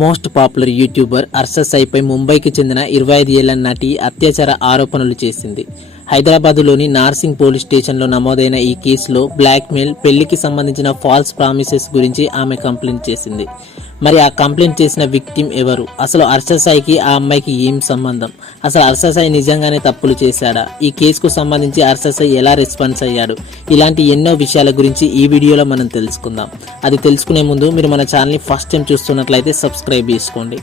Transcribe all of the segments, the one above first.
Most popular YouTuber Arshad సాయిపై ముంబైకి చెందిన 25 ఏళ్ల నటి అత్యాచార ఆరోపణలు చేసింది. హైదరాబాద్లోని నార్సింగ్ పోలీస్ స్టేషన్లో నమోదైన ఈ కేసులో బ్లాక్మెయిల్, పెళ్లికి సంబంధించిన ఫాల్స్ ప్రామిసెస్ గురించి ఆమె కంప్లైంట్ చేసింది. మరి ఆ కంప్లైంట్ చేసిన విక్టిమ్ ఎవరు? అసలు అర్షద్ సాయికి ఆ అమ్మాయికి ఏం సంబంధం? అసలు అర్షద్ సాయి నిజంగానే తప్పులు చేశాడా? ఈ కేసుకు సంబంధించి అర్షద్ సాయి ఎలా రెస్పాన్స్ అయ్యాడు? ఇలాంటి ఎన్నో విషయాల గురించి ఈ వీడియోలో మనం తెలుసుకుందాం. అది తెలుసుకునే ముందు మీరు మన ఛానల్ని ఫస్ట్ టైం చూస్తున్నట్లయితే సబ్స్క్రైబ్ చేసుకోండి.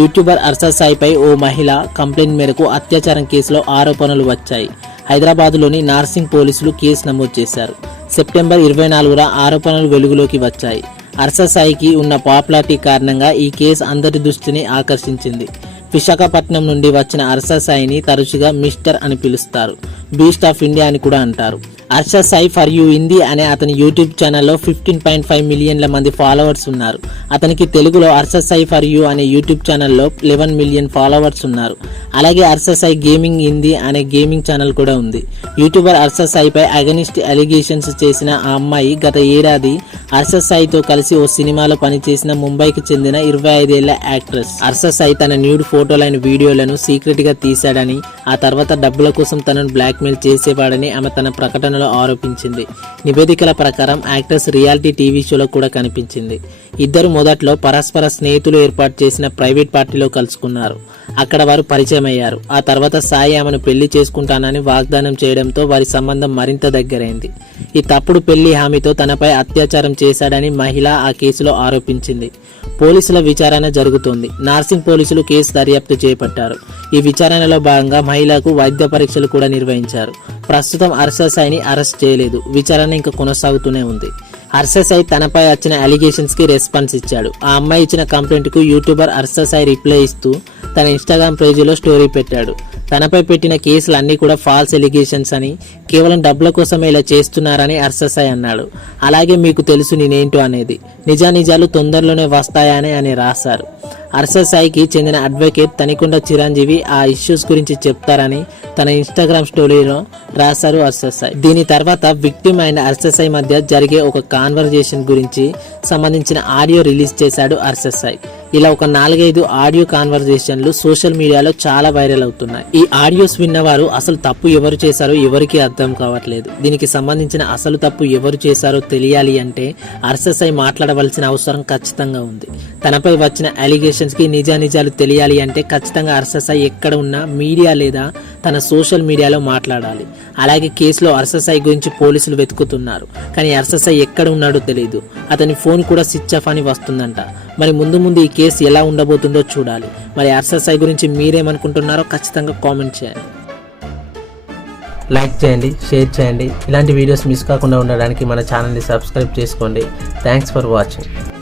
యూట్యూబర్ అర్షద్ సాయిపై ఓ మహిళ కంప్లైంట్ మేరకు అత్యాచారం కేసులో ఆరోపణలు వచ్చాయి. హైదరాబాద్లోని నార్సింగ్ పోలీసులు కేసు నమోదు చేశారు. సెప్టెంబర్ 24న ఆరోపణలు వెలుగులోకి వచ్చాయి. అర్షద్ సాయికి ఉన్న పాపులారిటీ కారణంగా ఈ కేసు అందరి దృష్టిని ఆకర్షించింది. విశాఖపట్నం నుండి వచ్చిన అర్షద్ సాయిని తరచుగా మిస్టర్ అని పిలుస్తారు. బీస్ట్ ఆఫ్ ఇండియా అని కూడా అంటారు. అర్షద్ సాయి ఫర్ యూ హిందీ అనే అతని యూట్యూబ్ ఛానల్లో 15.5 మిలియన్ల మంది ఫాలోవర్స్ ఉన్నారు. అతనికి తెలుగులో అర్షద్ సాయి ఫర్ యూ అనే యూట్యూబ్ ఛానల్లో 11 మిలియన్ ఫాలోవర్స్ ఉన్నారు. అలాగే అర్షద్ సాయి గేమింగ్ హిందీ అనే గేమింగ్ ఛానల్ కూడా ఉంది. యూట్యూబర్ అర్షద్ సాయిపై అగనిస్ట్ అలిగేషన్స్ చేసిన ఆ అమ్మాయి గత ఏడాది అర్షద్ సాయితో కలిసి ఓ సినిమాలో పనిచేసిన ముంబైకి చెందిన 25 ఏళ్ల యాక్ట్రెస్. అర్షద్ సాయి తన న్యూడ్ ఫోటోలైన వీడియోలను సీక్రెట్ గా తీశాడని, ఆ తర్వాత డబ్బుల కోసం తనను బ్లాక్మెయిల్ చేసేవాడని ఆమె తన ప్రకటనలో ఆరోపించింది. నివేదికల ప్రకారం యాక్ట్రెస్ రియాలిటీ టీవీ షోలో కూడా కనిపించింది. ఇద్దరు మొదట్లో పరస్పర స్నేహితులు ఏర్పాటు చేసిన ప్రైవేట్ పార్టీలో కలుసుకున్నారు. అక్కడ వారు పరిచయం అయ్యారు. ఆ తర్వాత సాయి ఆమెను పెళ్లి చేసుకుంటానని వాగ్దానం చేయడంతో వారి సంబంధం మరింత దగ్గరైంది. ఈ తప్పుడు పెళ్లి హామీతో తనపై అత్యాచారం చేశాడని మహిళ ఆ కేసులో ఆరోపించింది. పోలీసుల విచారణ జరుగుతోంది. నార్సింగ్ పోలీసులు కేసు దర్యాప్తు చేపట్టారు. ఈ విచారణలో భాగంగా మహిళకు వైద్య పరీక్షలు కూడా నిర్వహించారు. ప్రస్తుతం అర్షద్ సాయిని అరెస్ట్ చేయలేదు. విచారణ ఇంకా కొనసాగుతూనే ఉంది. అర్షద్ సాయి తనపై వచ్చిన అలిగేషన్స్ కి రెస్పాన్స్ ఇచ్చాడు. ఆ అమ్మాయి ఇచ్చిన కంప్లైంట్ కు యూట్యూబర్ అర్షద్ సాయి రిప్లై ఇస్తూ తన ఇన్స్టాగ్రామ్ పేజీలో స్టోరీ పెట్టాడు. తనపై పెట్టిన కేసులు అన్ని కూడా ఫాల్స్ ఎలిగేషన్స్ అని, కేవలం డబ్బుల కోసమే ఇలా చేస్తున్నారని అర్షద్ సాయి అన్నాడు. అలాగే మీకు తెలుసు నేనేంటో అనేది, నిజానిజాలు తొందరలోనే వస్తాయని అని రాశారు. అర్షద్ సాయికి చెందిన అడ్వకేట్ తనికొండ చిరంజీవి ఆ ఇష్యూస్ గురించి చెప్తారని తన ఇన్స్టాగ్రామ్ స్టోరీలో రాశారు అర్షద్ సాయి. దీని తర్వాత విక్టిమ్ అండ్ అర్షద్ సాయి మధ్య జరిగే ఒక కాన్వర్జేషన్ గురించి సంబంధించిన ఆడియో రిలీజ్ చేశాడు అర్షద్ సాయి. ఇలా ఒక 4-5 ఆడియో కాన్వర్జేషన్లు సోషల్ మీడియాలో చాలా వైరల్ అవుతున్నాయి. ఈ ఆడియోస్ విన్నవారు అసలు తప్పు ఎవరు చేశారో ఎవరికి అర్థం కావట్లేదు. దీనికి సంబంధించిన అసలు తప్పు ఎవరు చేశారో తెలియాలి అంటే అర్షద్ సాయి మాట్లాడవలసిన అవసరం ఖచ్చితంగా ఉంది. తనపై వచ్చిన అలిగేషన్స్ కి నిజానిజాలు తెలియాలి అంటే ఖచ్చితంగా అర్షద్ సాయి ఎక్కడ ఉన్నా మీడియా లేదా తన సోషల్ మీడియాలో మాట్లాడాలి. అలాగే కేసులో అర్షద్ సాయి గురించి పోలీసులు వెతుకుతున్నారు. కానీ అర్షద్ సాయి ఎక్కడ ఉన్నాడో తెలియదు. అతని ఫోన్ కూడా స్విచ్ ఆఫ్ అని వస్తుందంట. మరి ముందు ఈ కేసు ఎలా ఉండబోతుందో చూడాలి. మరి అర్షద్ సాయి గురించి మీరేమనుకుంటున్నారో ఖచ్చితంగా కామెంట్ చేయండి. లైక్ చేయండి, షేర్ చేయండి. ఇలాంటి వీడియోస్ మిస్ కాకుండా ఉండడానికి మన ఛానల్ని సబ్స్క్రైబ్ చేసుకోండి. Thanks for watching.